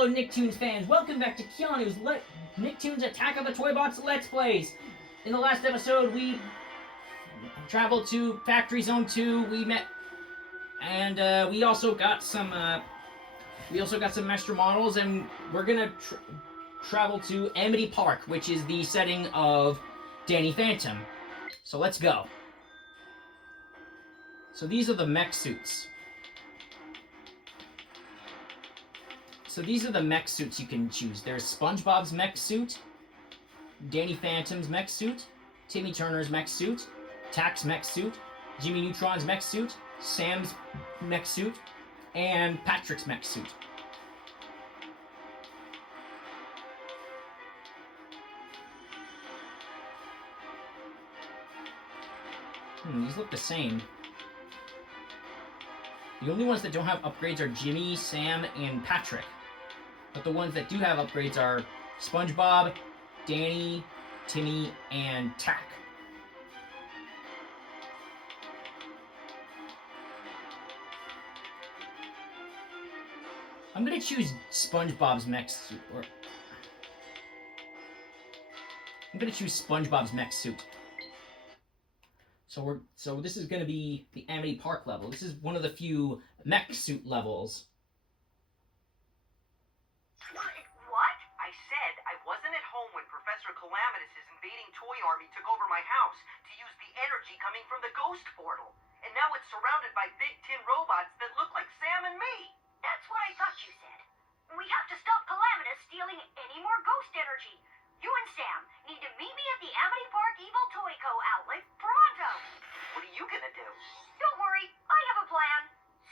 fellow Nicktoons fans, welcome back to Keanu's Nicktoons Attack of the Toybots Let's Plays. In the last episode, we traveled to Factory Zone 2, we met, and we also got some extra models, and we're gonna travel to Amity Park, which is the setting of Danny Phantom. So let's go. So these are the mech suits. So these are the mech suits you can choose. There's SpongeBob's mech suit, Danny Phantom's mech suit, Timmy Turner's mech suit, Tack's mech suit, Jimmy Neutron's mech suit, Sam's mech suit, and Patrick's mech suit. These look the same. The only ones that don't have upgrades are Jimmy, Sam, and Patrick. But the ones that do have upgrades are SpongeBob, Danny, Timmy, and Tack. I'm gonna choose SpongeBob's mech suit, I'm gonna choose SpongeBob's mech suit. So this is gonna be the Amity Park level. This is one of the few mech suit levels. What? I said I wasn't at home when Professor Calamitous' invading toy army took over my house to use the energy coming from the ghost portal. And now it's surrounded by big tin robots that look like Sam and me. That's what I thought you said. We have to stop Calamitous stealing any more ghost energy. You and Sam need to meet me at the Amity Park Evil Toy Co. outlet pronto. What are you gonna do? Don't worry, I have a plan.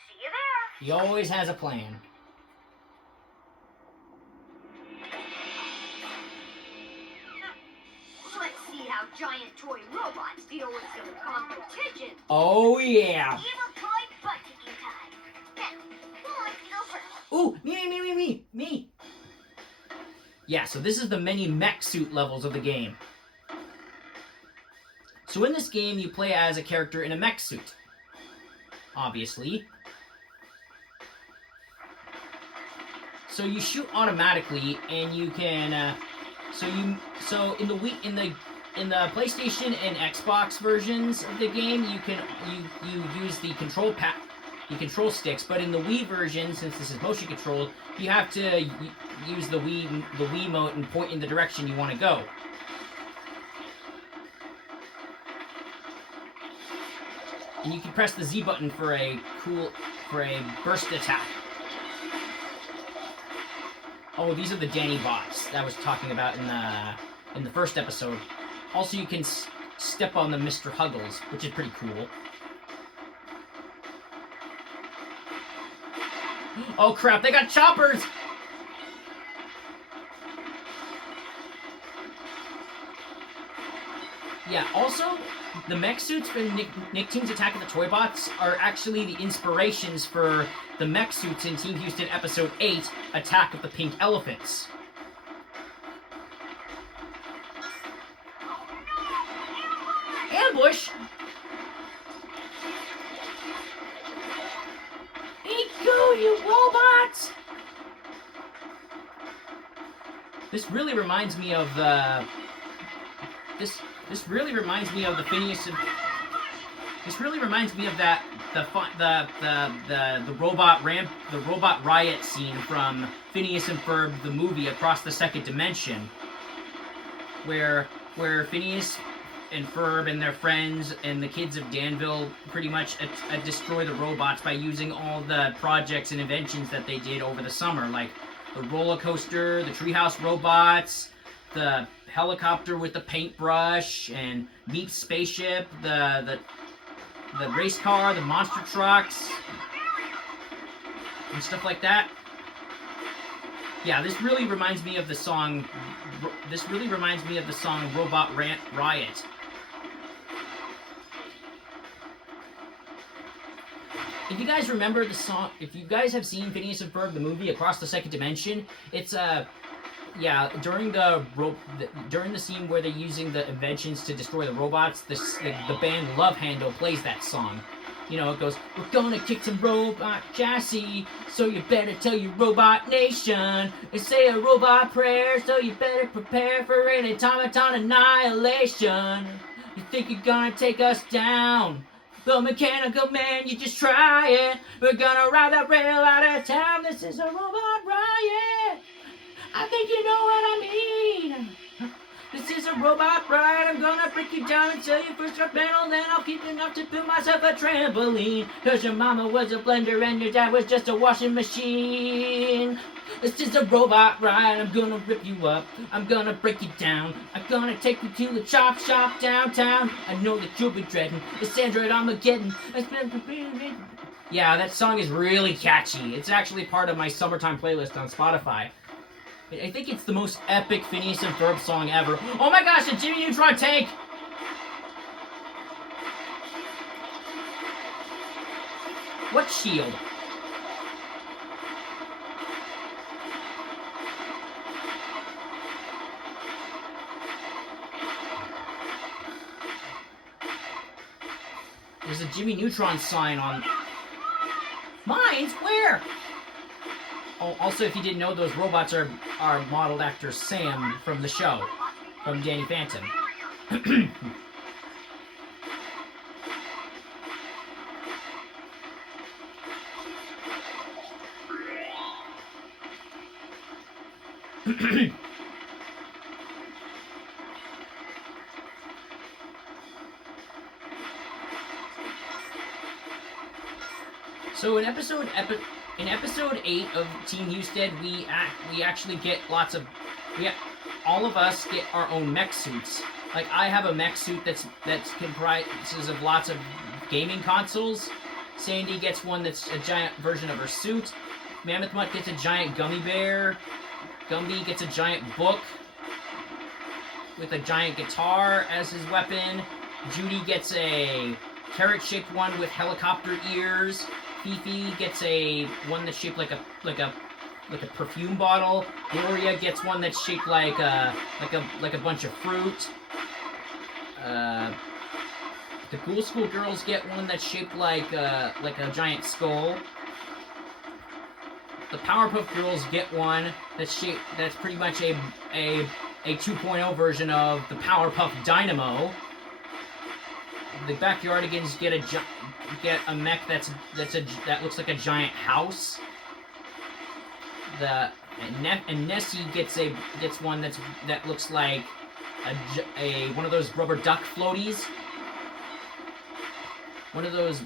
See you there. He always has a plan. Let's see how giant toy robots deal with some competition. Oh yeah. Evil toy butt kicking time. Now, who wants to go first? Ooh, me. Yeah, so this is the many mech suit levels of the game. So in this game, you play as a character in a mech suit. Obviously. So you shoot automatically, and you can. So in the PlayStation and Xbox versions of the game, you use the control sticks, but in the Wii version, since this is motion controlled, you have to use the Wiimote and point in the direction you want to go. And you can press the Z button for a burst attack. Oh, these are the Danny bots that I was talking about in the first episode. Also, you can step on the Mr. Huggles, which is pretty cool. Oh crap, they got choppers! Yeah, also, the mech suits for Nicktoons Attack of the Toybots are actually the inspirations for the mech suits in Team Houston Episode 8, Attack of the Pink Elephants. Ambush? Go, you robots! This really reminds me of the. This really reminds me of the Phineas and. This really reminds me of that the robot riot scene from Phineas and Ferb the movie Across the Second Dimension, where Phineas and Ferb and their friends and the kids of Danville pretty much destroy the robots by using all the projects and inventions that they did over the summer, like the roller coaster, the treehouse robots, the helicopter with the paintbrush, and Meep's spaceship, the race car, the monster trucks, and stuff like that. Yeah, this really reminds me of the song. This really reminds me of the song Robot Riot. If you guys remember the song, if you guys have seen Phineas and Ferb the movie Across the Second Dimension, it's yeah, during the scene where they're using the inventions to destroy the robots, the band Love Handle plays that song. You know, it goes, we're gonna kick some robot chassis, so you better tell your robot nation. And say a robot prayer, so you better prepare for an automaton annihilation. You think you're gonna take us down? The mechanical man, you just try it. We're gonna ride that rail out of town. This is a robot riot. I think you know what I mean. This is a robot ride. I'm gonna break you down and sell you first your panel. Then I'll keep enough to build myself a trampoline. Cause your mama was a blender and your dad was just a washing machine. This is a robot ride. I'm gonna rip you up. I'm gonna break you down. I'm gonna take you to the chop shop downtown. I know that you'll be dreading this Android Armageddon. Yeah, that song is really catchy. It's actually part of my summertime playlist on Spotify. I think it's the most epic Phineas and Ferb song ever. Oh my gosh, a Jimmy Neutron tank! What shield? There's a Jimmy Neutron sign on... Mines? Where? Oh, also, if you didn't know, those robots are modeled after Sam from the show, from Danny Phantom. So in episode 8 of Team Husted, we actually get all of us get our own mech suits. Like, I have a mech suit that's comprises of lots of gaming consoles. Sandy gets one that's a giant version of her suit. Mammoth Mutt gets a giant gummy bear. Gumby gets a giant book with a giant guitar as his weapon. Judy gets a carrot-shaped one with helicopter ears. Fifi gets one that's shaped like a perfume bottle. Gloria gets one that's shaped like a bunch of fruit. The Ghoul School girls get one that's shaped like a giant skull. The Powerpuff Girls get one that's pretty much a 2.0 version of the Powerpuff Dynamo. The Backyardigans get a mech that looks like a giant house. And Nessie gets one that looks like one of those rubber duck floaties. One of those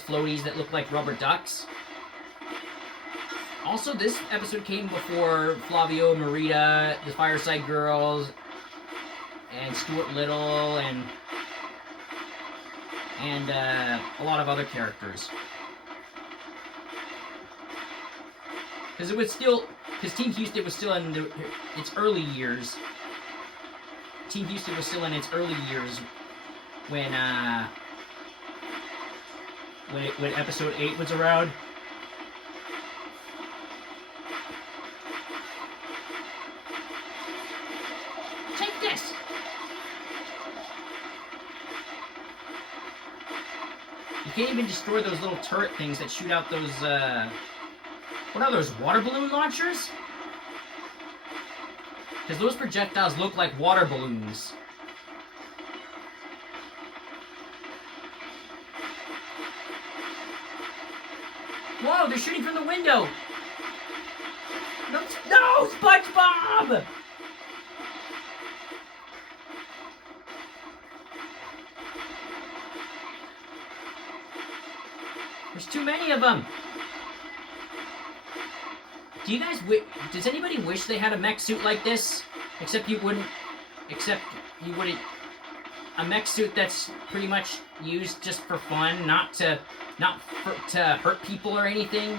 floaties that look like rubber ducks. Also, this episode came before Flavio, Marita, the Fireside Girls, and Stuart Little, and a lot of other characters. Because Team Houston was still in its early years. Team Houston was still in its early years when episode 8 was around. Take this! You can't even destroy those little turret things that shoot out those, what are those, water balloon launchers? Because those projectiles look like water balloons. Whoa, they're shooting from the window! No, SpongeBob! There's too many of them. Does anybody wish they had a mech suit like this? Except you wouldn't, a mech suit that's pretty much used just for fun, not to hurt people or anything.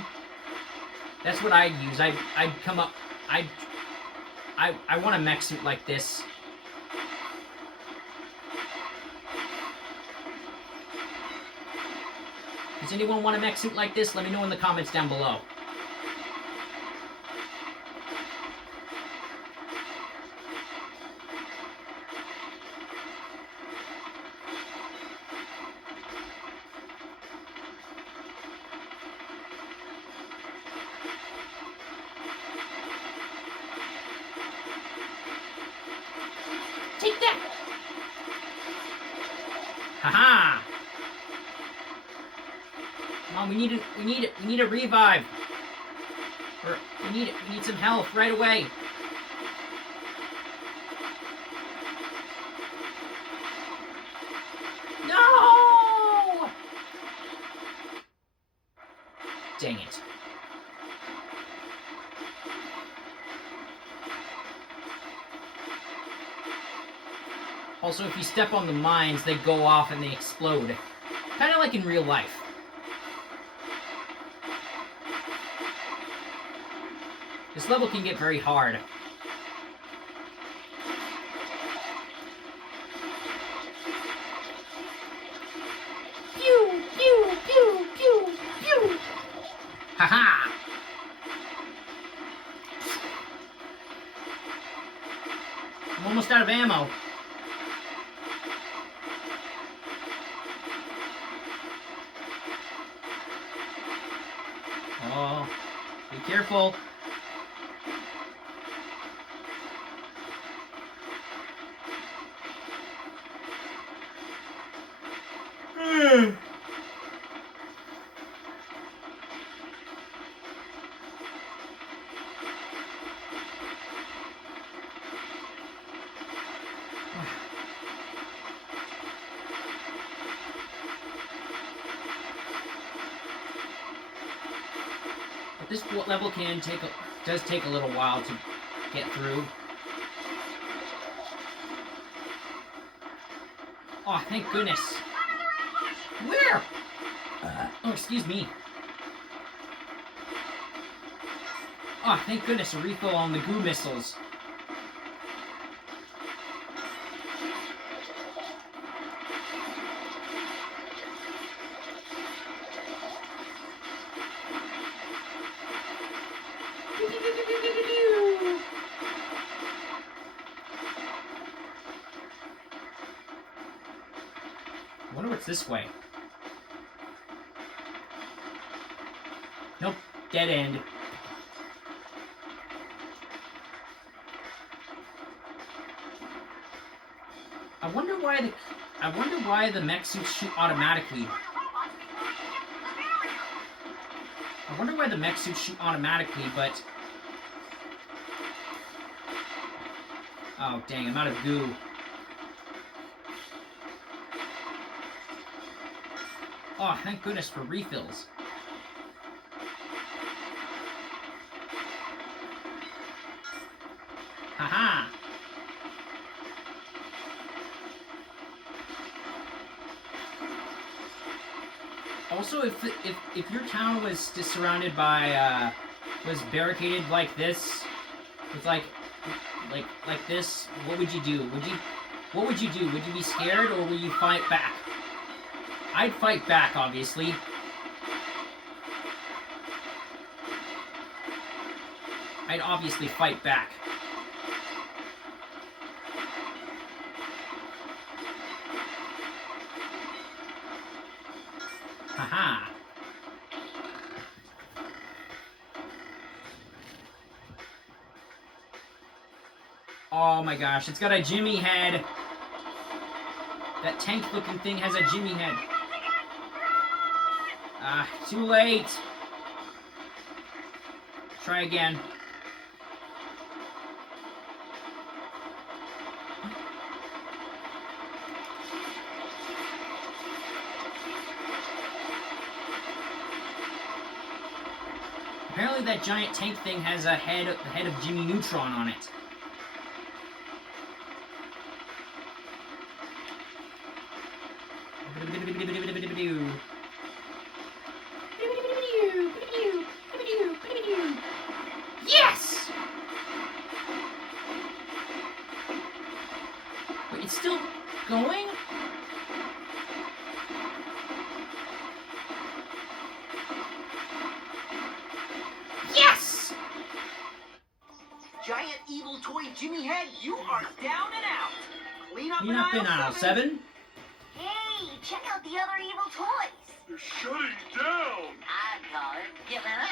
That's what I'd use. I want a mech suit like this. Does anyone want a mech suit like this? Let me know in the comments down below. Take that! Haha! Come on, we need a revive. Or we need some health right away. No! Dang it. Also, if you step on the mines, they go off and they explode. Kind of like in real life. This level can get very hard. Pew! Pew! Pew! Pew! Pew! Haha! I'm almost out of ammo. Oh, be careful. But this level does take a little while to get through. Oh, thank goodness. Where? Oh, excuse me. Oh, thank goodness, a refill on the goo missiles. I wonder what's this way. Nope, dead end. I wonder why the mech suits shoot automatically. I wonder why the mech suits shoot automatically, but... Oh, dang, I'm out of goo. Oh, thank goodness for refills. Haha! Also, if your town was just surrounded by was barricaded like this, with like this, what would you do? What would you do? Would you be scared or would you fight back? I'd fight back, obviously. I'd obviously fight back. Haha. Oh my gosh, it's got a Jimmy head. That tank-looking thing has a Jimmy head. Ah, too late. Try again. Apparently that giant tank thing has a head, the head of Jimmy Neutron on it. Yes! Wait, it's still going? Yes! Giant evil toy Jimmy Head, you are down and out. Clean up Clean up in aisle 7. Hey, check out the other evil toys. They're shutting down! I call it giving up.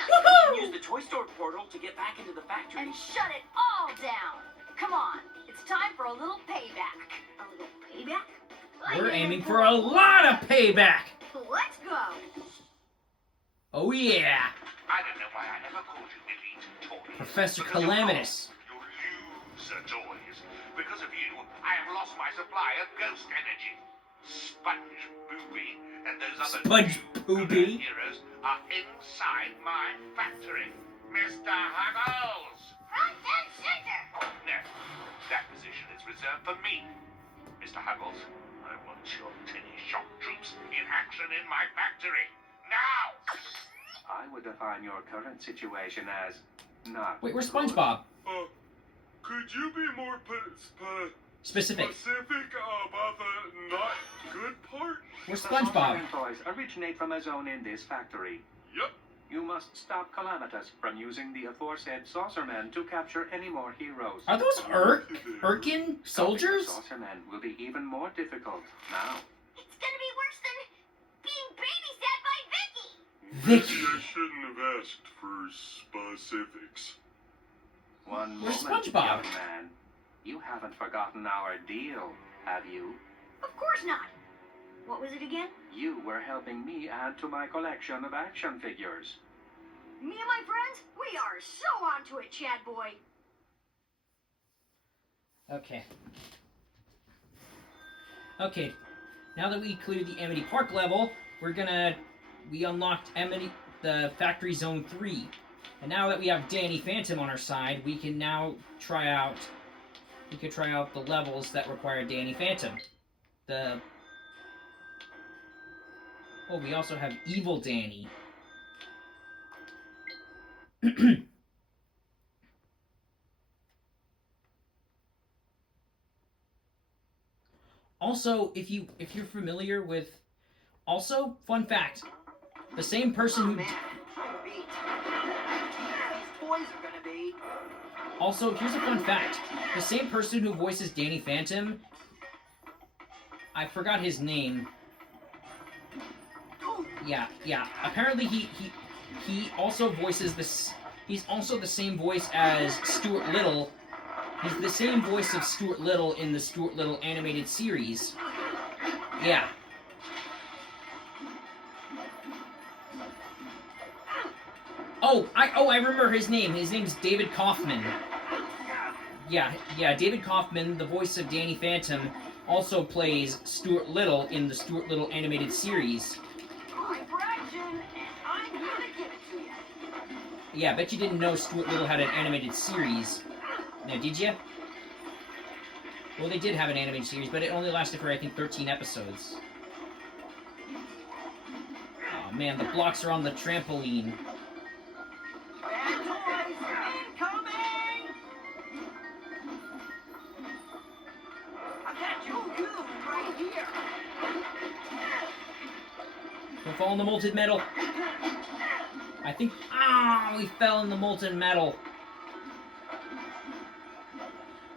Use the toy store portal to get back into the factory. And shut it all down. Come on, it's time for a little payback. A little payback? We're aiming for a lot of payback. Let's go. Oh yeah, I don't know why I never called you Elite Toys. Professor Because you're Calamitous. You loser toys. Because of you, I have lost my supply of ghost energy. Sponge Booby and those other Sponge Booby? heroes are inside my factory. Mr. Huggles! Front and center. No, that position is reserved for me. Mr. Huggles, I want your tinny shock troops in action in my factory. Now! I would define your current situation as not. Wait, where's SpongeBob? Could you be more Specific. specific about the not good part? Where's The SpongeBob? Saucerman toys originate from a zone in this factory. Yep. You must stop Calamitous from using the aforesaid Saucermen to capture any more heroes. Are those Irkin Stopping soldiers? the Saucermen will be even more difficult now. It's gonna be worse than being babysat by Vicky. Vicky. I shouldn't have asked for specifics. One Where's moment, SpongeBob? young man. You haven't forgotten our deal, have you? Of course not. What was it again? You were helping me add to my collection of action figures. Me and my friends, we are so onto it, Chad boy. Okay. Okay. Now that we cleared the Amity Park level, we unlocked the Factory Zone 3. And now that we have Danny Phantom on our side, we can now try out the levels that require Danny Phantom. We also have Evil Danny. Also, if you're familiar with, also, fun fact, the same person who... Also, here's a fun fact. The same person who voices Danny Phantom, I forgot his name. Yeah. Apparently he also voices this. He's also the same voice as Stuart Little. He's the same voice of Stuart Little in the Stuart Little animated series. Yeah. I remember his name. His name's David Kaufman. Yeah, David Kaufman, the voice of Danny Phantom, also plays Stuart Little in the Stuart Little animated series. Yeah, I bet you didn't know Stuart Little had an animated series. Now, did you? Well, they did have an animated series, but it only lasted for, I think, 13 episodes. Oh, man, the blocks are on the trampoline. Don't fall in the molten metal. I think... we fell in the molten metal.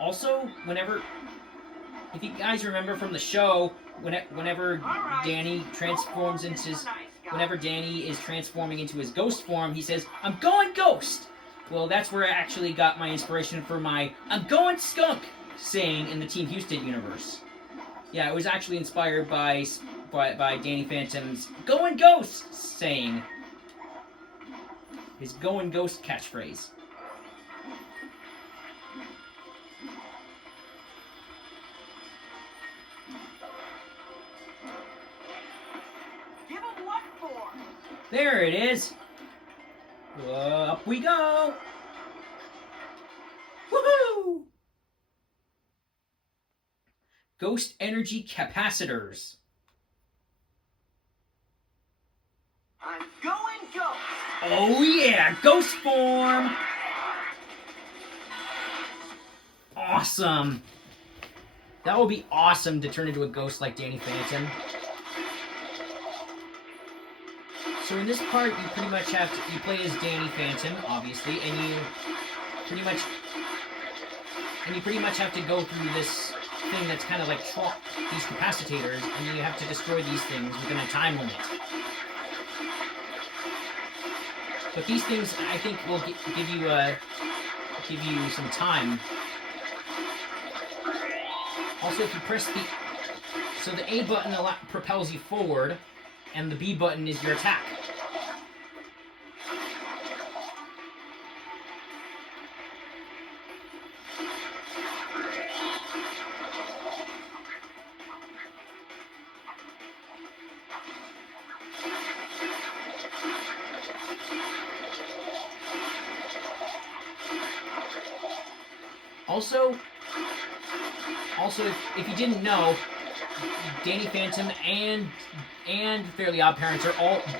Also, if you guys remember from the show, whenever Danny transforms into his... Whenever Danny is transforming into his ghost form, he says, "I'm going ghost!" Well, that's where I actually got my inspiration for my "I'm going skunk" saying in the Team Houston universe. Yeah, it was actually inspired by Danny Phantom's "Going Ghost" saying. His "Going Ghost" catchphrase. Give him what for? There it is. Up we go. Woohoo! Ghost energy capacitors. I'm going ghost. Oh yeah, ghost form. Awesome. That would be awesome to turn into a ghost like Danny Phantom. So in this part, you pretty much you play as Danny Phantom, obviously, and you pretty much have to go through this thing that's kind of like these capacitors, and you have to destroy these things within a time limit. But these things, I think, will give you some time. Also, if you press the... So the A button propels you forward, and the B button is your attack. Also, if you didn't know, Danny Phantom and Fairly Odd Parents are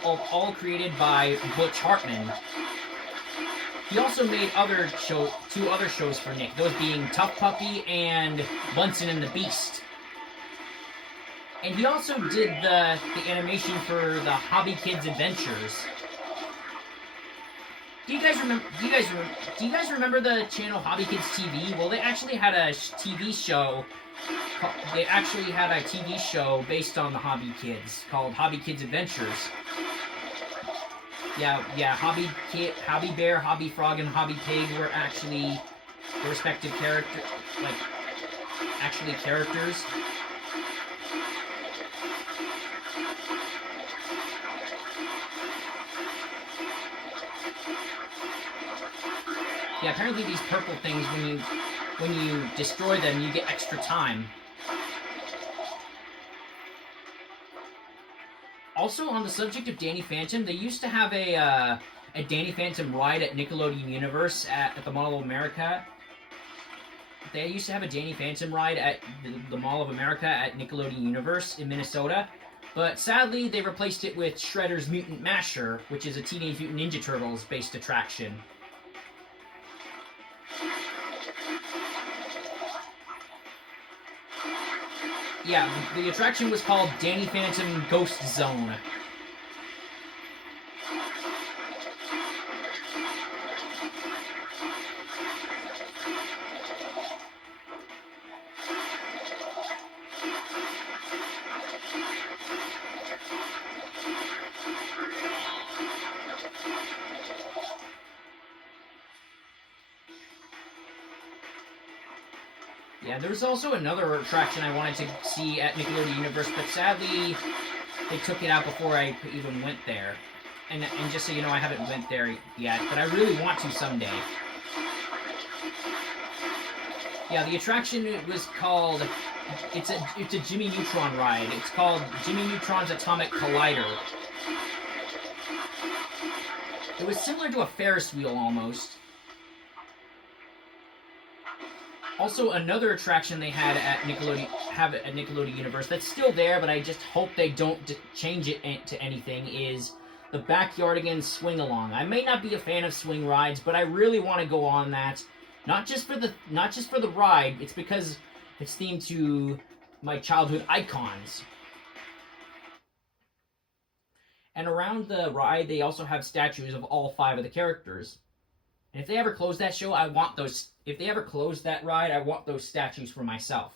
all created by Butch Hartman. He also made two other shows for Nick, those being Tough Puppy and Bunsen and the Beast. And he also did the animation for the Hobby Kids Adventures. Do you guys remember the channel Hobby Kids TV? Well, they actually had a TV show. They actually had a TV show based on the Hobby Kids called Hobby Kids Adventures. Yeah. Hobby Bear, Hobby Frog, and Hobby Pig were actually the respective characters. Yeah, apparently these purple things, when you destroy them, you get extra time. Also, on the subject of Danny Phantom, they used to have a Danny Phantom ride at Nickelodeon Universe at the Mall of America. They used to have a Danny Phantom ride at the Mall of America at Nickelodeon Universe in Minnesota. But sadly, they replaced it with Shredder's Mutant Masher, which is a Teenage Mutant Ninja Turtles based attraction. Yeah, the attraction was called Danny Phantom Ghost Zone. Yeah, there's also another attraction I wanted to see at Nickelodeon Universe, but sadly, they took it out before I even went there. And just so you know, I haven't went there yet, but I really want to someday. Yeah, the attraction was called... It's a Jimmy Neutron ride. It's called Jimmy Neutron's Atomic Collider. It was similar to a Ferris wheel, almost. Also, another attraction they had at Nickelodeon Universe that's still there, but I just hope they don't change it to anything, is the Backyardigans Swing Along. I may not be a fan of swing rides, but I really want to go on that. Not just for the ride. It's because it's themed to my childhood icons. And around the ride, they also have statues of all 5 of the characters. And if they ever close that show, I want those... If they ever close that ride, I want those statues for myself.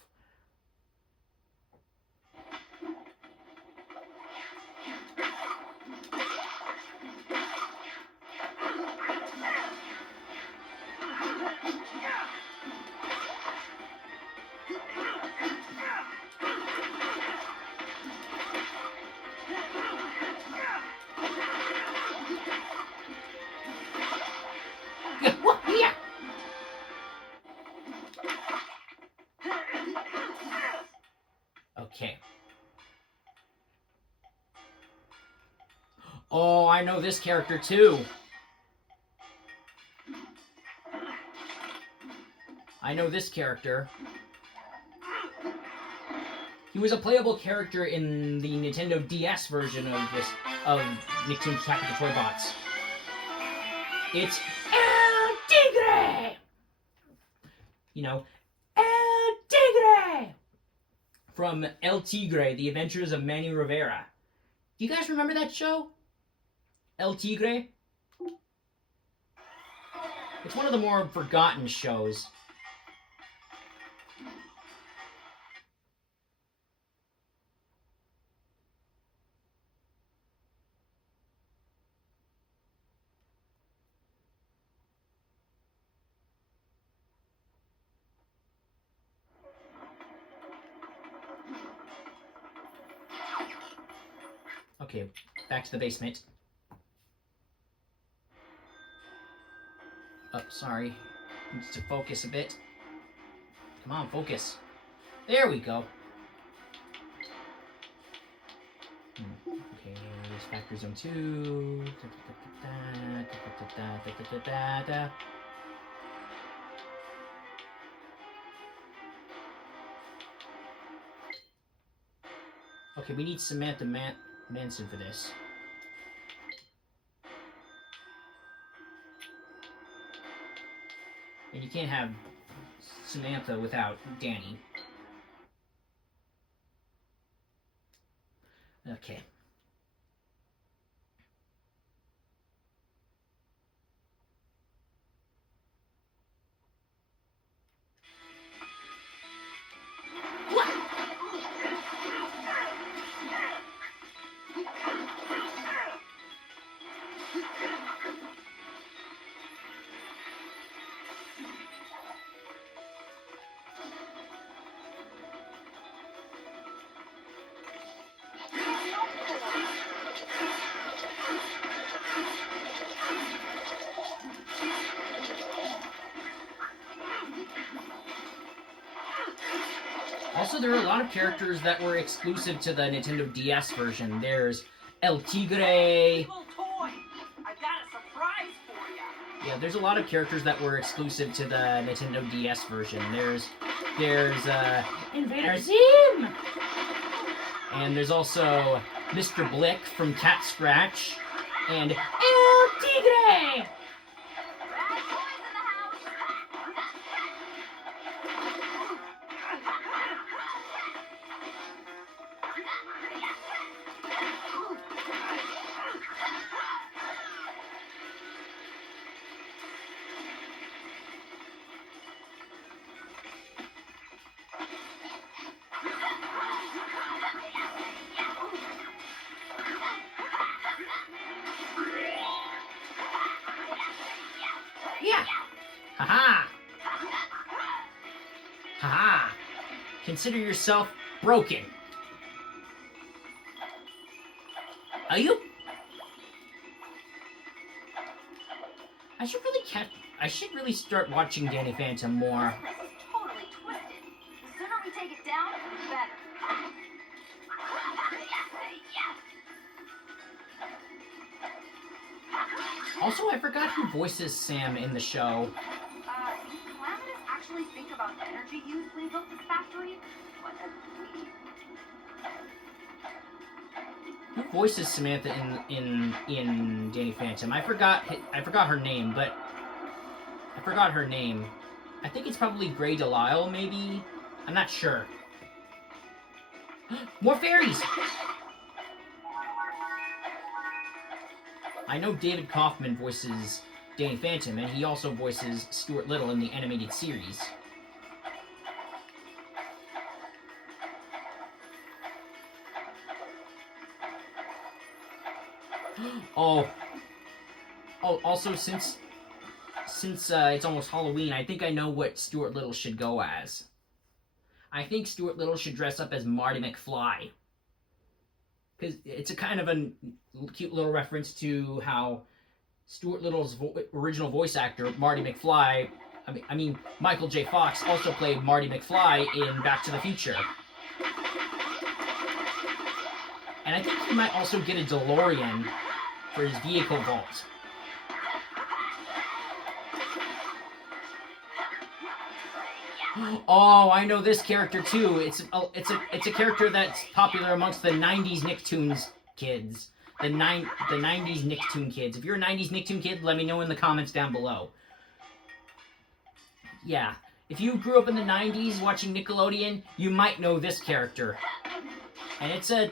Yeah. Okay. Oh, I know this character too. I know this character. He was a playable character in the Nintendo DS version of Nicktoons Attack of the Toybots. It's El Tigre! You know, El Tigre! From El Tigre, The Adventures of Manny Rivera. Do you guys remember that show? El Tigre? It's one of the more forgotten shows. Okay, back to the basement. Oh, sorry. Needs to focus a bit. Come on, focus. There we go. Okay, there's Factory Zone 2. Okay, we need Samantha Manson for this. And you can't have Samantha without Danny. Okay. Also, there are a lot of characters that were exclusive to the Nintendo DS version. There's El Tigre. Evil toy! I've got a surprise for you! Yeah, there's a lot of characters that were exclusive to the Nintendo DS version. There's Invader Zim! And there's also Mr. Blick from Cat Scratch. And El Tigre! Bad boys in the house. Yeah! Haha! Haha! Consider yourself broken. Are you? I should really start watching Danny Phantom more. This is totally twisted. The sooner we take it down, the better. Also, I forgot who voices Sam in the show. Did Calamitous actually think about energy use when he built this factory? What a Who voices Samantha in Danny Phantom? I forgot her name, but I forgot her name. I think it's probably Grey Delisle, maybe. I'm not sure. More fairies! I know David Kaufman voices Danny Phantom, and he also voices Stuart Little in the animated series. Oh, also, since it's almost Halloween, I think I know what Stuart Little should go as. I think Stuart Little should dress up as Marty McFly. Because it's a kind of a cute little reference to how Stuart Little's original voice actor, Marty McFly, I mean, Michael J. Fox also played Marty McFly in Back to the Future. And I think he might also get a DeLorean for his vehicle vault. Oh, I know this character too. It's a character that's popular amongst the '90s Nicktoons kids. The 90s Nicktoon kids. If you're a 90s Nicktoon kid, let me know in the comments down below. Yeah, if you grew up in the 90s watching Nickelodeon, you might know this character. And it's a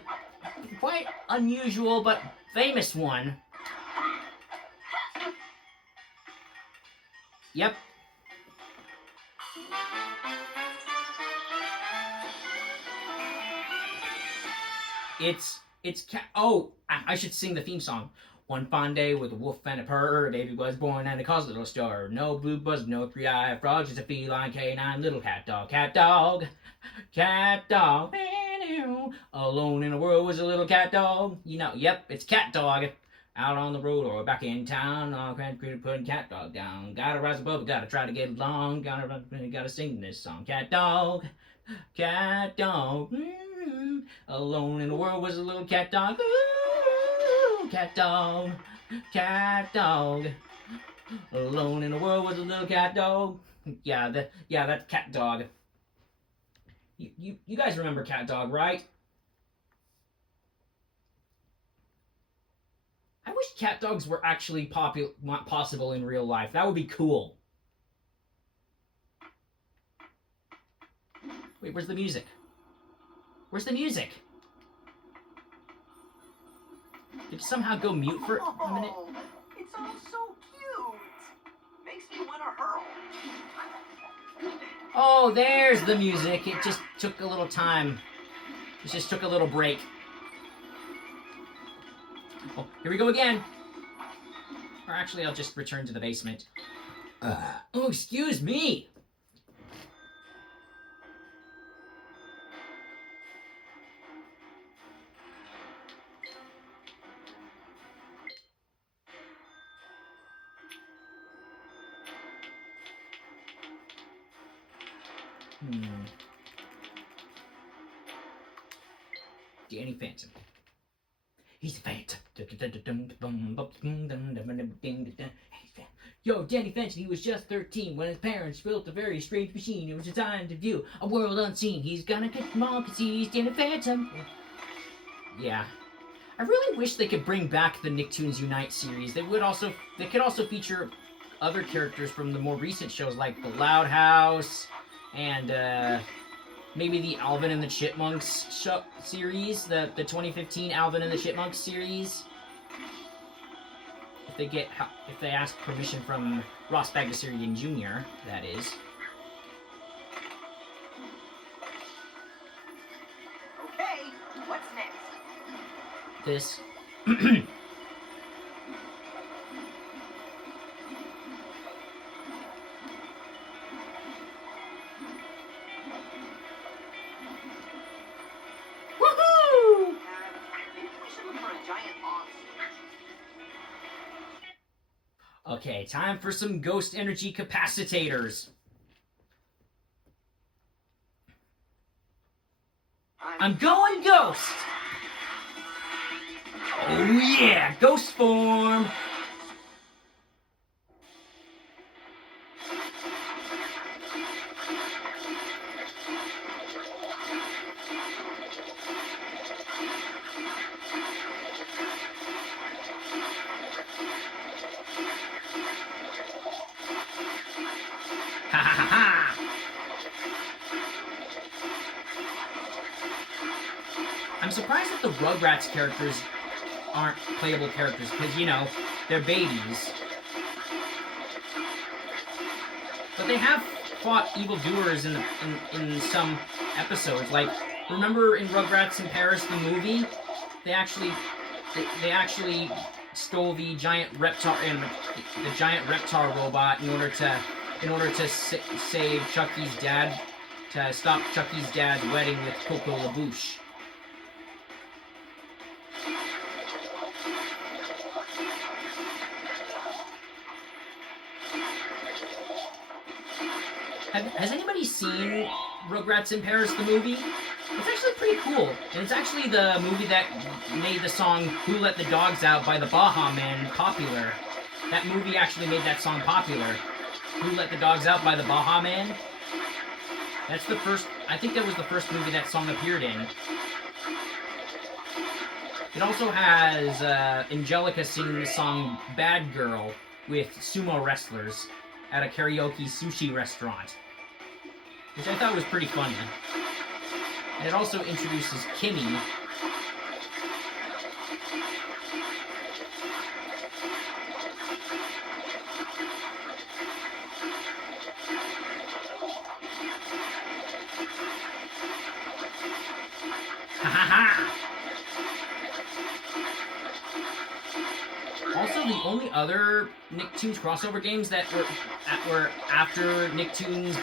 quite unusual but famous one. Yep. Oh, I should sing the theme song. One fine day with a wolf and a purr, a baby was born and it caused a little stir. No blue buzz, no three-eyed frog, just a feline canine little cat dog. Cat dog, cat dog. Alone in the world was a little cat dog. You know, yep, it's cat dog. Out on the road or back in town, all kind of putting cat dog down. Gotta rise above, gotta try to get along. Gotta sing this song. Cat dog, cat dog. Alone in the world was a little cat dog. Ooh, cat dog, cat dog. Alone in the world was a little cat dog. Yeah, that's cat dog. You guys remember cat dog, right? I wish cat dogs were actually possible in real life. That would be cool. Wait, where's the music? Where's the music? Did it somehow go mute for a minute? It's all so cute. Makes me want to hurl. Oh, there's the music. It just took a little time. It just took a little break. Oh, here we go again. Or actually, I'll just return to the basement. Oh, excuse me. Danny Phantom. He's a phantom. Yo, Danny Phantom, he was just 13 when his parents built a very strange machine. It was designed to view a world unseen. He's gonna get them all because he's Danny Phantom. Yeah. I really wish they could bring back the Nicktoons Unite series. They could also feature other characters from the more recent shows like the Loud House and maybe the Alvin and the Chipmunks series, the 2015 Alvin and the Chipmunks series. If they ask permission from Ross Bagdasarian Jr., that is. Okay, what's next? This. Okay, time for some ghost energy capacitors. I'm going ghost! Oh yeah, ghost form! Ha ha ha! I'm surprised that the Rugrats characters aren't playable characters, because, you know, they're babies. But they have fought evildoers in some episodes. Like, remember in Rugrats in Paris, the movie? They actually stole the giant Reptar and the giant Reptar robot in order to save Chucky's dad, to stop Chucky's dad's wedding with Coco LaBouche. Has anybody seen Rugrats in Paris, the movie? It's actually pretty cool. And it's actually the movie that made the song Who Let the Dogs Out by the Baha Men popular. That movie actually made that song popular. Who Let the Dogs Out by the Baha Men. That's the first, I think that was the first movie that song appeared in. It also has Angelica singing the song Bad Girl with sumo wrestlers at a karaoke sushi restaurant, which I thought was pretty funny. And it also introduces Kimmy. Ha ha ha! Also, the only other Nicktoons crossover games that were after Nicktoons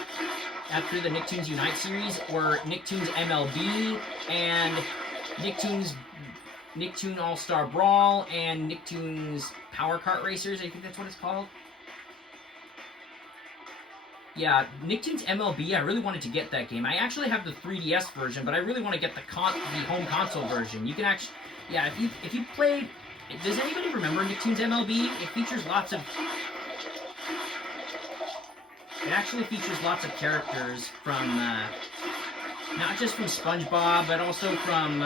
after the Nicktoons Unite series were Nicktoons MLB and Nicktoon All-Star Brawl and Nicktoons Power Kart Racers. I think that's what it's called. Yeah, Nicktoons MLB, I really wanted to get that game. I actually have the 3DS version, but I really want to get the home console version. You can actually, yeah, if you played, does anybody remember Nicktoons MLB? It features lots of, it actually features lots of characters from, not just from SpongeBob, but also from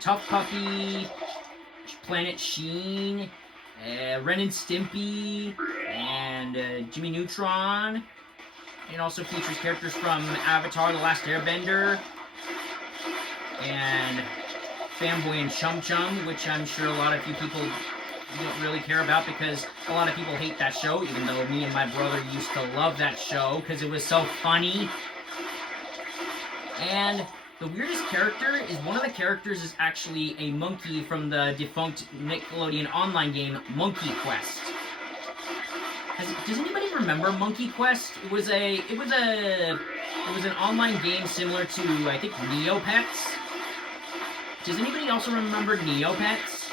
Tough Puppy, Planet Sheen, Ren and Stimpy, and Jimmy Neutron. It also features characters from Avatar: The Last Airbender, and Fanboy and Chum Chum, which I'm sure a lot of you people don't really care about because a lot of people hate that show, even though me and my brother used to love that show because it was so funny. And the weirdest character is one of the characters is actually a monkey from the defunct Nickelodeon online game Monkey Quest. Does anybody remember Monkey Quest? It was an online game similar to, I think, Neopets. Does anybody also remember Neopets?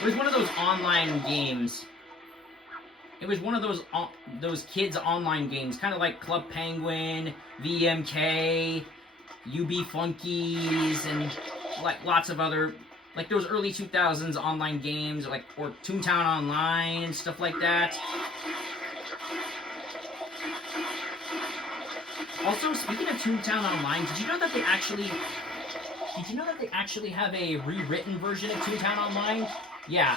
It was one of those online games. It was one of those kids' online games, kind of like Club Penguin, VMK, UB Funkies, and like lots of other, like those early 2000s online games, or Toontown Online and stuff like that. Also, speaking of Toontown Online, did you know that they actually have a rewritten version of Toontown Online? Yeah,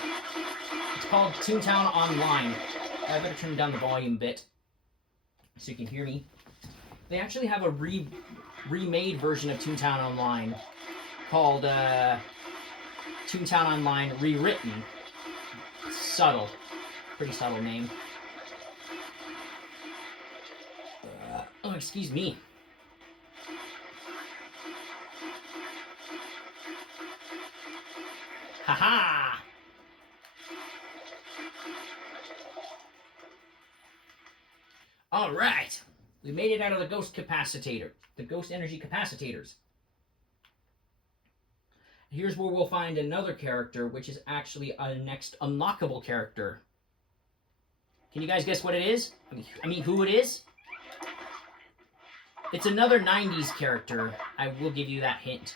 it's called Toontown Online. I better turn down the volume a bit so you can hear me. They actually have a remade version of Toontown Online called Toontown Online Rewritten. Subtle. Pretty subtle name. Oh, excuse me. Haha! Alright! We made it out of the ghost capacitor. The ghost energy capacitors. Here's where we'll find another character, which is actually a next unlockable character. Can you guys guess what it is? I mean, who it is? It's another 90s character. I will give you that hint.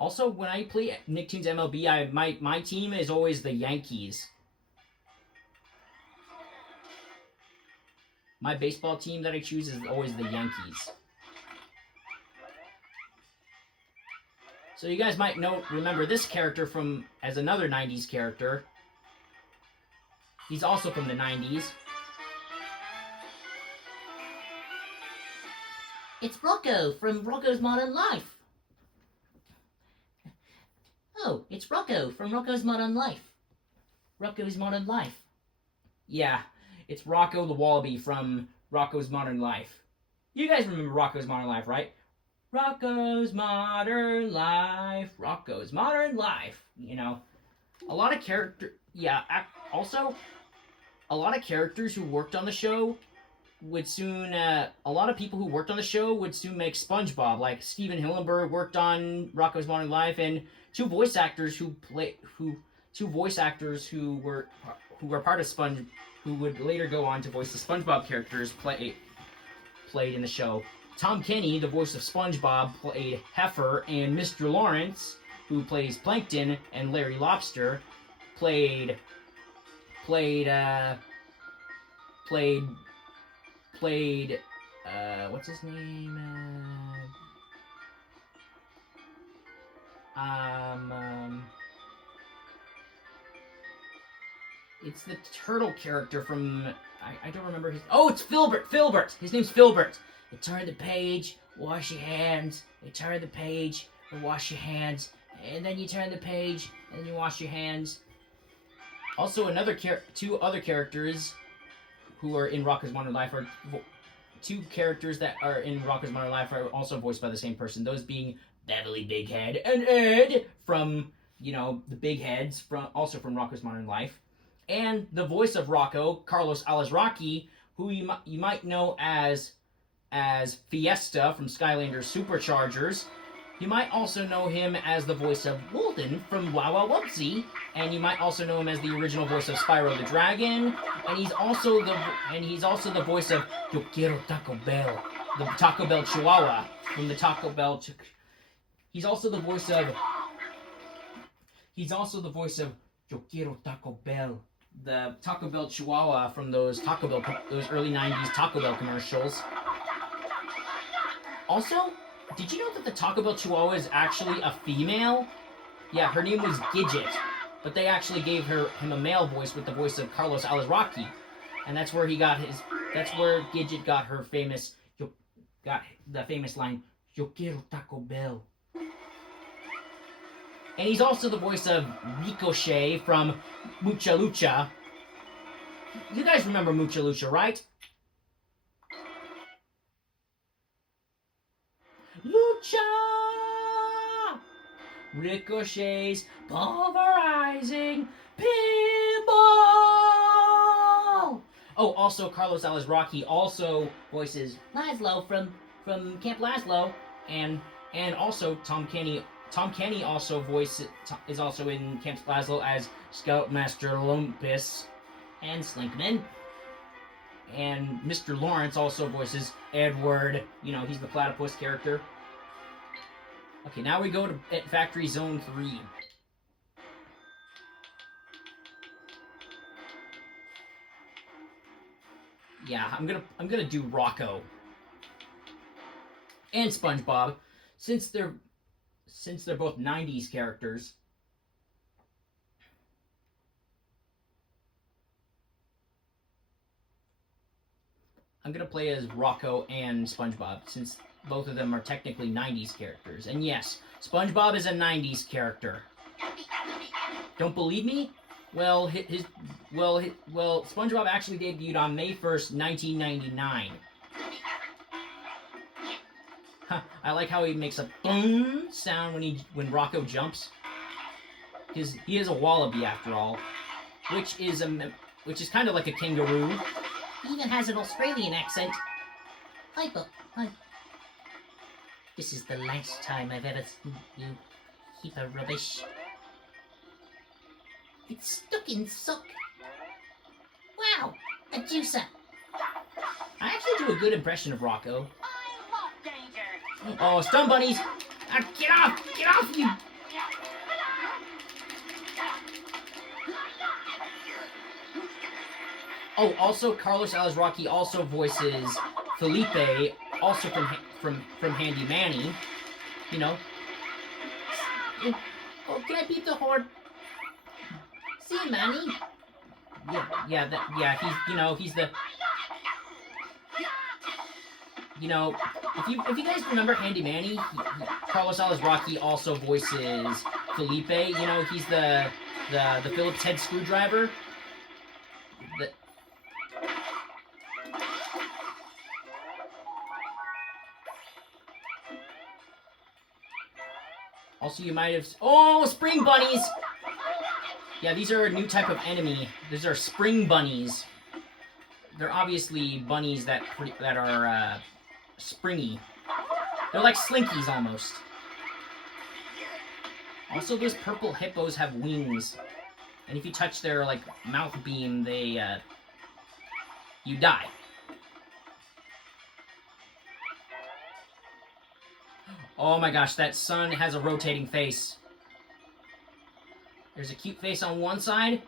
Also, when I play Nicktoons MLB, my team is always the Yankees. My baseball team that I choose is always the Yankees. So you guys might remember this character as another 90s character. He's also from the 90s. It's Rocko from Rocko's Modern Life. Oh, it's Rocko from Rocko's Modern Life. Rocko's Modern Life. Yeah, it's Rocko the Wallaby from Rocko's Modern Life. You guys remember Rocko's Modern Life, right? Rocko's Modern Life. Rocko's Modern Life. You know, a lot of also, a lot of characters who worked on the show would soon, a lot of people who worked on the show would soon make SpongeBob. Like Steven Hillenburg worked on Rocko's Modern Life, and two voice actors who were part of who would later go on to voice the SpongeBob characters played in the show. Tom Kenny, the voice of SpongeBob, played Heifer, and Mr. Lawrence, who plays Plankton, and Larry Lobster played what's his name? It's the turtle character from... I don't remember his... Oh, it's Filbert! Filbert! His name's Filbert! You turn the page, wash your hands. You turn the page, and wash your hands. And then you turn the page, and then you wash your hands. Also, two other characters who are in Rocko's Modern Life are... Two characters that are in Rocko's Modern Life are also voiced by the same person. Those being Beverly Big Head and Ed from, the Big Heads, also from Rocko's Modern Life. And the voice of Rocko, Carlos Alazraqui, who you might know as Fiesta from Skylanders Superchargers. You might also know him as the voice of Walden from Wow Wow Wumpsie, and you might also know him as the original voice of Spyro the Dragon, and he's also the voice of Yo Quiero Taco Bell, the Taco Bell Chihuahua from the Taco Bell. He's also the voice of Yo Quiero Taco Bell, the Taco Bell Chihuahua from those early '90s Taco Bell commercials. Also, did you know that the Taco Bell Chihuahua is actually a female? Yeah, her name was Gidget, but they actually gave him a male voice with the voice of Carlos Alazraqui, and that's where Gidget got her famous line, Yo quiero Taco Bell. And he's also the voice of Ricochet from Mucha Lucha. You guys remember Mucha Lucha, right? Lucha! Ricochet's pulverizing pinball! Oh, also Carlos Alazraqui also voices Laszlo from Camp Laszlo, and also Tom Kenny. Tom Kenny also is also in Camp Laszlo as Scoutmaster Lumpus and Slinkman. And Mr. Lawrence also voices Edward. He's the platypus character. Okay, now we go to Factory Zone 3. Yeah, I'm gonna do Rocko and SpongeBob since they're both '90s characters. I'm gonna play as Rocko and SpongeBob since both of them are technically '90s characters. And yes, SpongeBob is a '90s character. Don't believe me? Well, SpongeBob actually debuted on May 1st, 1999. I like how he makes a boom sound when Rocko jumps, because he is a wallaby after all, which is kind of like a kangaroo. He even has an Australian accent. Hi, Bob. Hi. This is the last time I've ever seen you heap of rubbish. It's stuck in sock. Wow, a juicer. I actually do a good impression of Rocko. Oh, stun bunnies! Get off! Get off, you! Oh, also Carlos Alazraqui also voices Felipe, also from Handy Manny. Oh, can I beat the horde? See you, Manny. He's the. If you guys remember Handy Manny, Carlos Alazraqui also voices Felipe. He's the Phillips head screwdriver. Also, you might have... Oh, spring bunnies! Yeah, these are a new type of enemy. These are spring bunnies. They're obviously bunnies that are springy. They're like slinkies almost. Also, those purple hippos have wings, and if you touch their mouth beam, you die. Oh my gosh, that sun has a rotating face. There's a cute face on one side,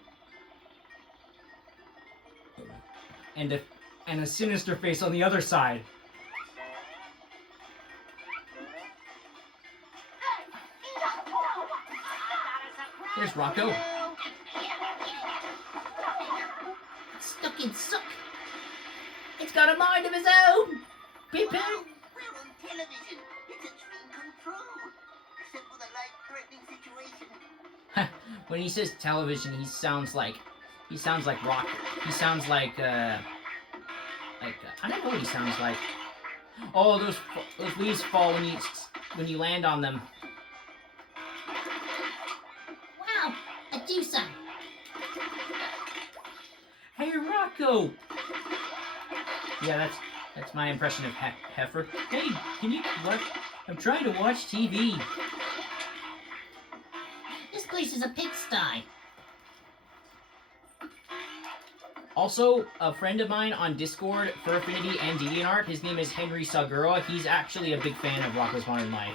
and a sinister face on the other side. There's Rocko. It's got a mind of its own. Pippin. Wow, we're on television. It's a dream come true. Except for the life-threatening situation. When he says television, he sounds like Rock. He sounds like I don't know what he sounds like. Oh, those leaves fall when you land on them. Wow, a doocer. Hey, Rocko. Yeah, that's my impression of Heifer. Hey, can you what? I'm trying to watch TV. This place is a pigsty. Also, a friend of mine on Discord, for Affinity and DeviantArt, his name is Henry Sagura. He's actually a big fan of Rocko's Modern Life.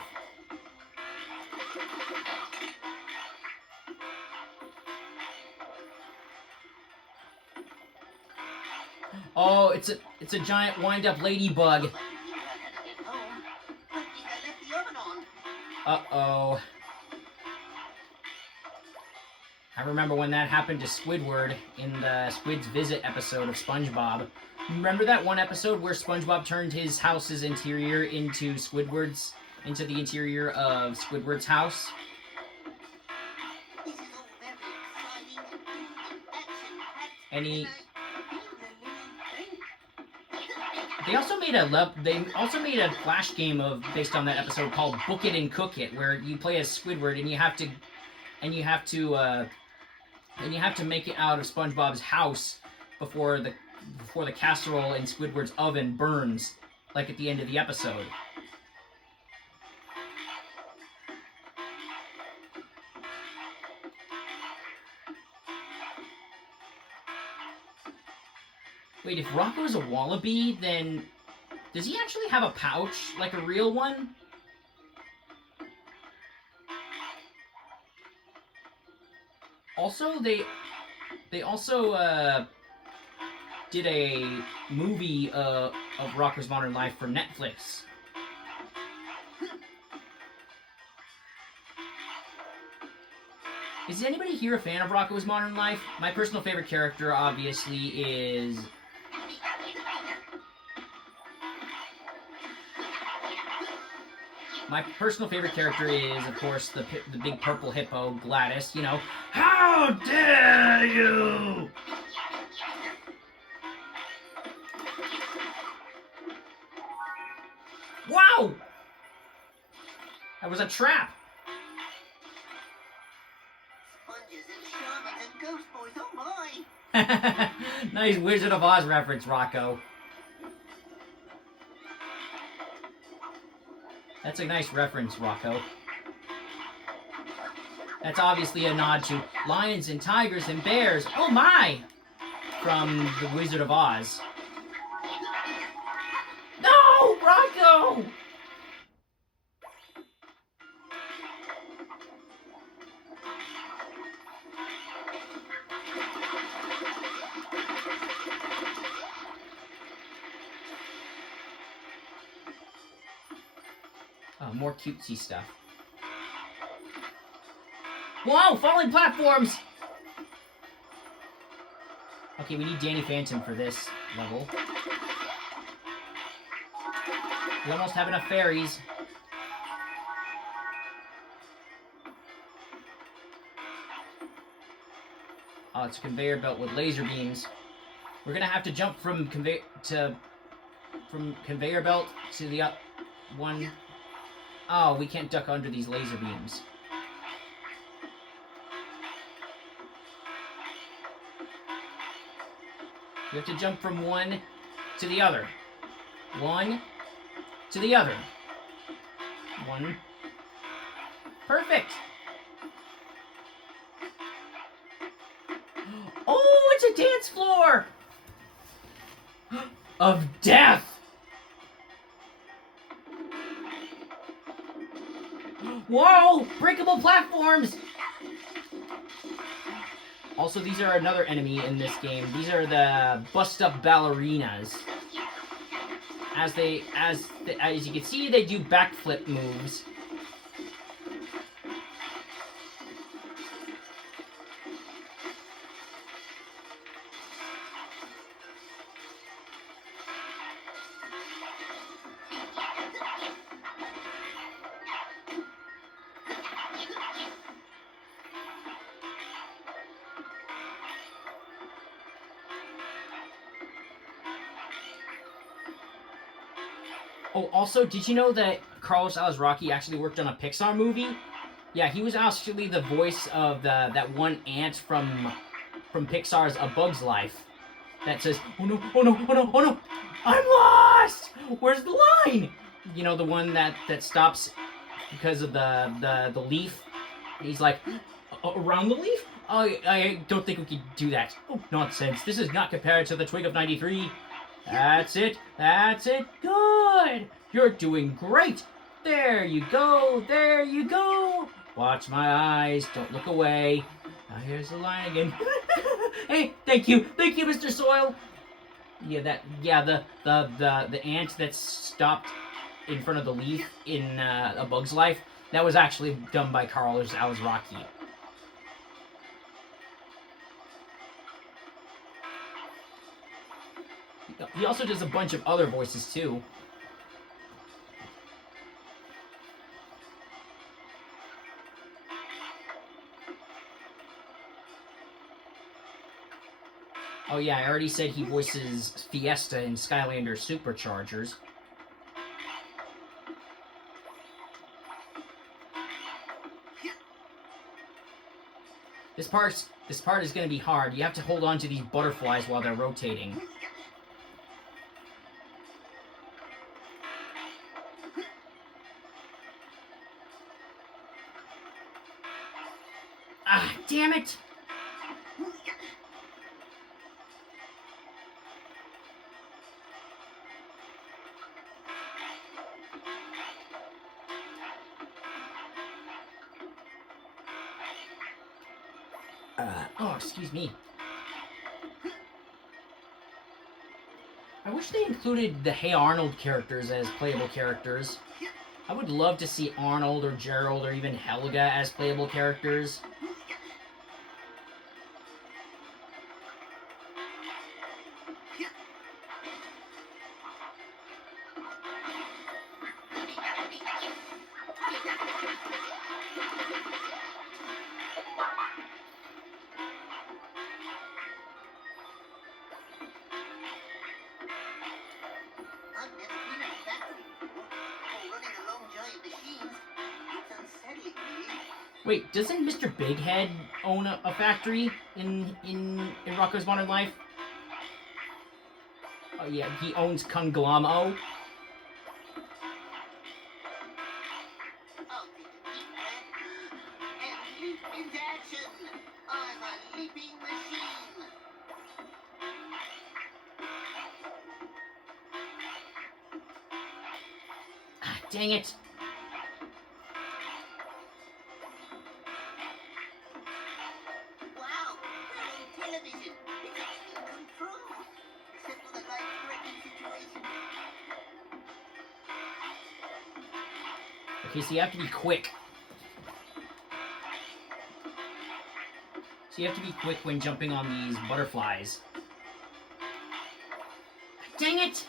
Oh, it's a giant wind-up ladybug. Uh-oh. I remember when that happened to Squidward in the Squid's Visit episode of SpongeBob. Remember that one episode where SpongeBob turned his house's interior into the interior of Squidward's house? And they also made a Flash game based on that episode called Book It and Cook It, where you play as Squidward and you have to make it out of SpongeBob's house before the casserole in Squidward's oven burns, like at the end of the episode. Wait, if Rocko is a wallaby, then does he actually have a pouch, like a real one? Also, they also did a movie of Rocko's Modern Life for Netflix. Is anybody here a fan of Rocko's Modern Life? My personal favorite character, obviously, is... My personal favorite character is, of course, the big purple hippo, Gladys, you know. How dare you! Wow! That was a trap! Sponges and shamans and ghost boys, oh my! Nice Wizard of Oz reference, Rocko. That's a nice reference, Rocko. That's obviously a nod to lions and tigers and bears, oh my! From The Wizard of Oz. No! Rocko! Oh, more cutesy stuff. Whoa! Falling platforms! Okay, we need Danny Phantom for this level. We almost have enough fairies. Oh, it's a conveyor belt with laser beams. We're gonna have to jump from conveyor belt to the one. Oh, we can't duck under these laser beams. We have to jump from one to the other. One to the other. One. Perfect! Oh, it's a dance floor! Of death! Whoa! Breakable platforms! Also, these are another enemy in this game. These are the bust-up ballerinas. As you can see, they do backflip moves. Oh, also, did you know that Carlos Alazraqui actually worked on a Pixar movie? Yeah, he was actually the voice of that one ant from Pixar's A Bug's Life that says, "Oh no, oh no, oh no, oh no, I'm lost. Where's the line?" You know, the one that stops because of the leaf. He's like, around the leaf? I don't think we can do that. Oh, nonsense. This is not compared to the twig of 93. That's it. That's it. Good. You're doing great. There you go. There you go. Watch my eyes. Don't look away. Now here's the line again. Hey, thank you. Thank you, Mr. Soil. Yeah, the ant that stopped in front of the leaf in A Bug's Life, that was actually done by Carlos Alazraqui. He also does a bunch of other voices too. Oh yeah, I already said he voices Fiesta in Skylander Superchargers. This part is going to be hard. You have to hold on to these butterflies while they're rotating. Ah, damn it! Oh, excuse me. I wish they included the Hey Arnold characters as playable characters. I would love to see Arnold or Gerald or even Helga as playable characters. I've never been in a factory before, or running along giant machines. It's unsettling, really. Wait, doesn't Mr. Bighead own a factory in Rocko's Modern Life? Oh yeah, he owns Conglom-O. I'll take a deep breath and leap into action. I'm a leaping machine. Ah, dang it. Wow, we're on television. It's actually come true. Except for the life-threatening situation. Okay, so you have to be quick. So you have to be quick when jumping on these butterflies. Dang it! It's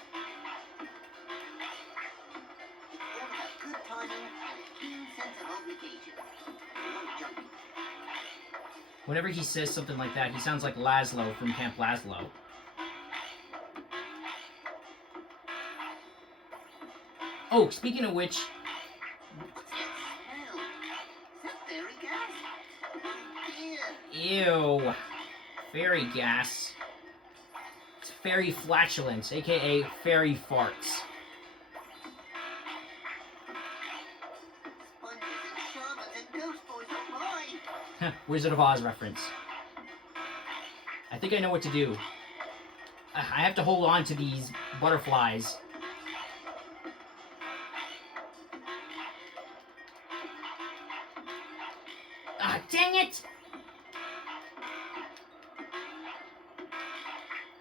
all about good timing and a keen sense of obligation. No jumping. Whenever he says something like that, he sounds like Laszlo from Camp Laszlo. Oh, speaking of which, What's that smell? Is that fairy gas? Oh dear. ew, fairy gas. It's fairy flatulence, aka fairy farts. Sponges and shamans and ghost boys, oh my! Wizard of Oz reference. I think I know what to do. I have to hold on to these butterflies. Ah, dang it!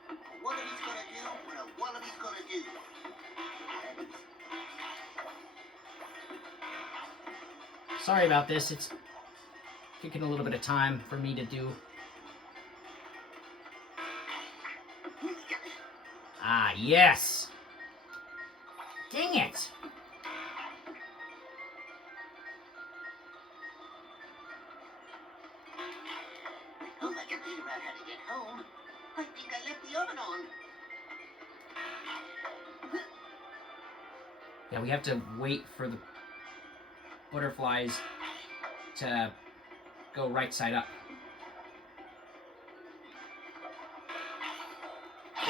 A wallaby's gonna do what a wallaby's gonna do. Wallabies. Sorry about this. It's taking a little bit of time for me to do. Ah, yes! Dang it! I hope I can figure out how to get home. I think I left the oven on. Yeah, we have to wait for the butterflies to go right side up.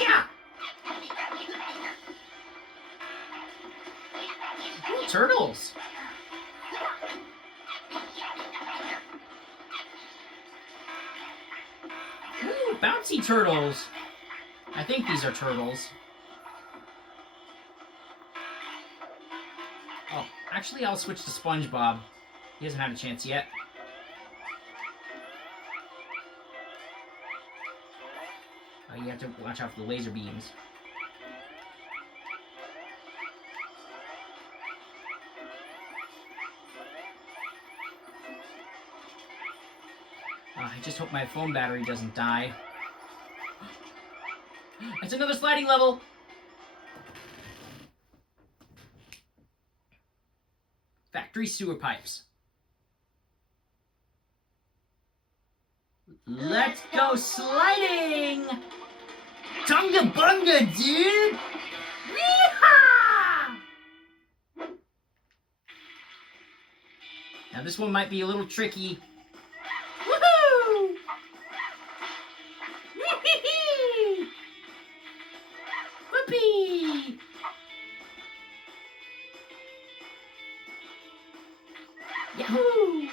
Yeah! Ooh, turtles! Ooh, bouncy turtles! I think these are turtles. Oh, actually I'll switch to SpongeBob. He hasn't had a chance yet. Oh, you have to watch out for the laser beams. I just hope my phone battery doesn't die. It's another sliding level! Factory sewer pipes. Let's go sliding! Tunga bunga, dude! Yeehaw! Now this one might be a little tricky. Woohoo! Whee-hee-hee! Whoopee! Yahoo!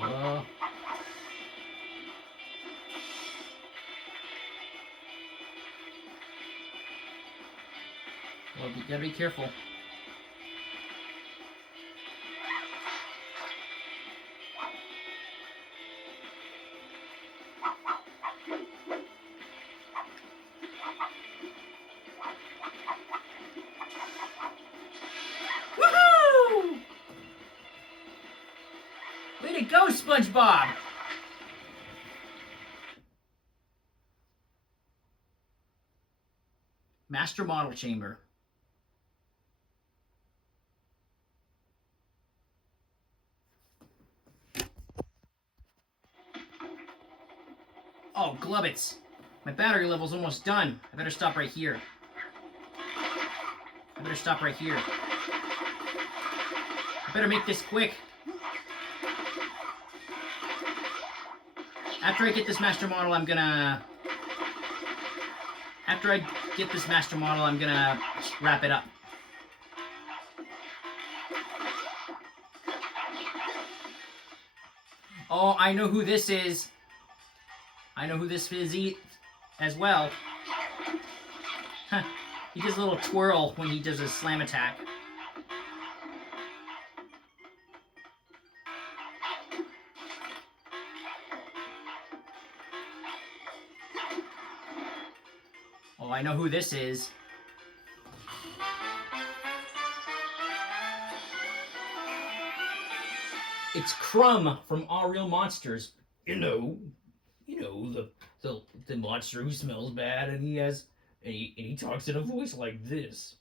Whoa. Well, you gotta be careful. Woohoo! Way to go, SpongeBob! Master Model Chamber. Oh, Glubbits. My battery level's almost done. I better stop right here. I better make this quick. After I get this master model, I'm gonna wrap it up. Oh, I know who this is. I know who this is as well. Huh. He does a little twirl when he does his slam attack. Oh, I know who this is. It's Crumb from All Real Monsters. You know, the monster who smells bad and he talks in a voice like this.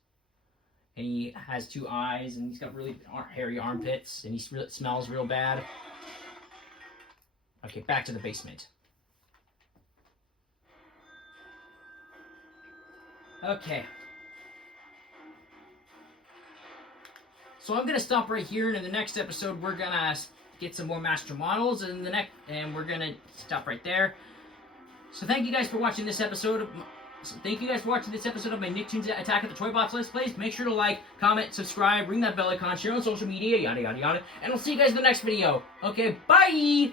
And he has two eyes and he's got really hairy armpits and he smells real bad. Okay, back to the basement. Okay. So I'm gonna stop right here, and in the next episode we're gonna get some more master models, and we're gonna stop right there. So thank you guys for watching this episode of my Nicktoons Attack of the Toybots Let's Plays. Make sure to like, comment, subscribe, ring that bell icon, share on social media, yada yada yada, and I'll see you guys in the next video. Okay, bye!